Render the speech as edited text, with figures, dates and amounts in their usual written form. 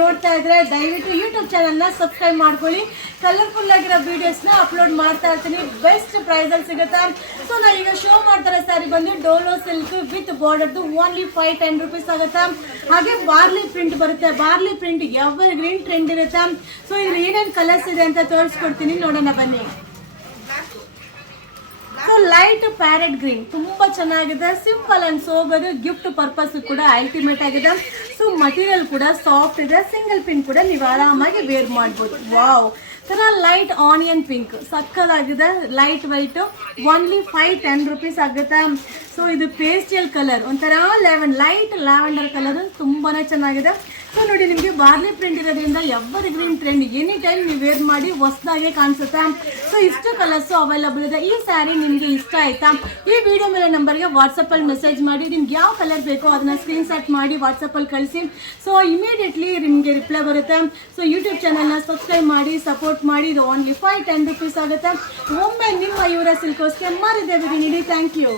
ನೋಡ್ತಾ ಇದ್ರೆ ದಯವಿಟ್ಟು ಯೂಟ್ಯೂಬ್ ಚಾನಲ್ನ ಸಬ್ಸ್ಕ್ರೈಬ್ ಮಾಡ್ಕೊಳ್ಳಿ. ಕಲರ್ಫುಲ್ ಆಗಿರೋ ವಿಡಿಯೋಸ್ನ ಅಪ್ಲೋಡ್ ಮಾಡ್ತಾ ಇರ್ತೀನಿ. ಬೆಸ್ಟ್ ಪ್ರೈಸಲ್ಲಿ ಸಿಗುತ್ತೆ. ಸೊ ನಾ ಈಗ ಶೋ ಮಾಡ್ತಾರೆ ಸ್ಯಾರಿ ಬಂದು ಡೋಲೋ ಸಿಲ್ಕ್ ವಿತ್ ಬಾರ್ಡರ್ದು ಓನ್ಲಿ 510 rupees ಆಗುತ್ತೆ. ಹಾಗೆ ಬಾರ್ಲಿ ಪ್ರಿಂಟ್ ಬರುತ್ತೆ. Warli print evergreen trend ಇರುತ್ತೆ. ಸೊ ಇದ್ರ ಏನೇನು ಕಲರ್ಸ್ ಇದೆ ಅಂತ ತೋರಿಸ್ಕೊಡ್ತೀನಿ, ನೋಡೋಣ ಬನ್ನಿ. ಸೊ ಲೈಟ್ ಪ್ಯಾರೆಟ್ ಗ್ರೀನ್ ತುಂಬಾ ಚೆನ್ನಾಗಿದೆ. Simple and sober, gift purpose ಕೂಡ ಅಲ್ಟಿಮೇಟ್ ಆಗಿದೆ. ಸೊ ಮಟೀರಿಯಲ್ ಕೂಡ ಸಾಫ್ಟ್ ಇದೆ. ಸಿಂಗಲ್ ಪಿನ್ ಕೂಡ ನೀವು ಆರಾಮಾಗಿ ವೇರ್ ಮಾಡ್ಬೋದು. ವಾವ್, ತರ ಲೈಟ್ ಆನಿಯನ್ ಪಿಂಕ್ ಸಕ್ಕದಾಗಿದೆ. ಲೈಟ್ ವೈಟ್ ಓನ್ಲಿ 510 rupees ಆಗುತ್ತೆ. ಸೊ ಇದು ಪೇಸ್ಟಲ್ ಕಲರ್, ಒಂಥರ ಲೈಟ್ ಲ್ಯಾವೆಂಡರ್ ಕಲರ್, ತುಂಬಾನೇ ಚೆನ್ನಾಗಿದೆ. ಸೊ ನೋಡಿ, ನಿಮಗೆ ಬಾರ್ಲಿ ಪ್ರಿಂಟ್ ಇರೋದ್ರಿಂದ evergreen trend, any time ನೀವು ವೇರ್ ಮಾಡಿ ಹೊಸದಾಗೆ ಕಾಣಿಸುತ್ತೆ. ಸೊ ಇಷ್ಟು ಕಲರ್ಸು ಅವೈಲಬಲ್ ಇದೆ. ಈ ಸ್ಯಾರಿ ನಿಮಗೆ ಇಷ್ಟ ಆಯ್ತಾ? ಈ ವಿಡಿಯೋ ಮೇಲೆ ನಂಬರ್ಗೆ ವಾಟ್ಸಪ್ಪಲ್ಲಿ ಮೆಸೇಜ್ ಮಾಡಿ, ನಿಮ್ಗೆ ಯಾವ ಕಲರ್ ಬೇಕೋ ಅದನ್ನ ಸ್ಕ್ರೀನ್ ಶಾಟ್ ಮಾಡಿ ವಾಟ್ಸಪ್ಪಲ್ಲಿ ಕಳಿಸಿ. ಸೊ ಇಮಿಡಿಯೇಟ್ಲಿ ನಿಮಗೆ ರಿಪ್ಲೈ ಬರುತ್ತೆ. ಸೊ ಯೂಟ್ಯೂಬ್ ಚಾನಲ್ನ ಸಬ್ಸ್ಕ್ರೈಬ್ ಮಾಡಿ, ಸಪೋರ್ಟ್ ಮಾಡಿ. ಇದು ಓನ್ಲಿ 510 rupees ಆಗುತ್ತೆ. ಒಮ್ಮೆ ನಿಮ್ಮ ಇವರ ಸಿಲ್ಕೋಸ್ಗೆ ಮಾರಿದ್ದೇವೆ ನೀಡಿ. Thank you.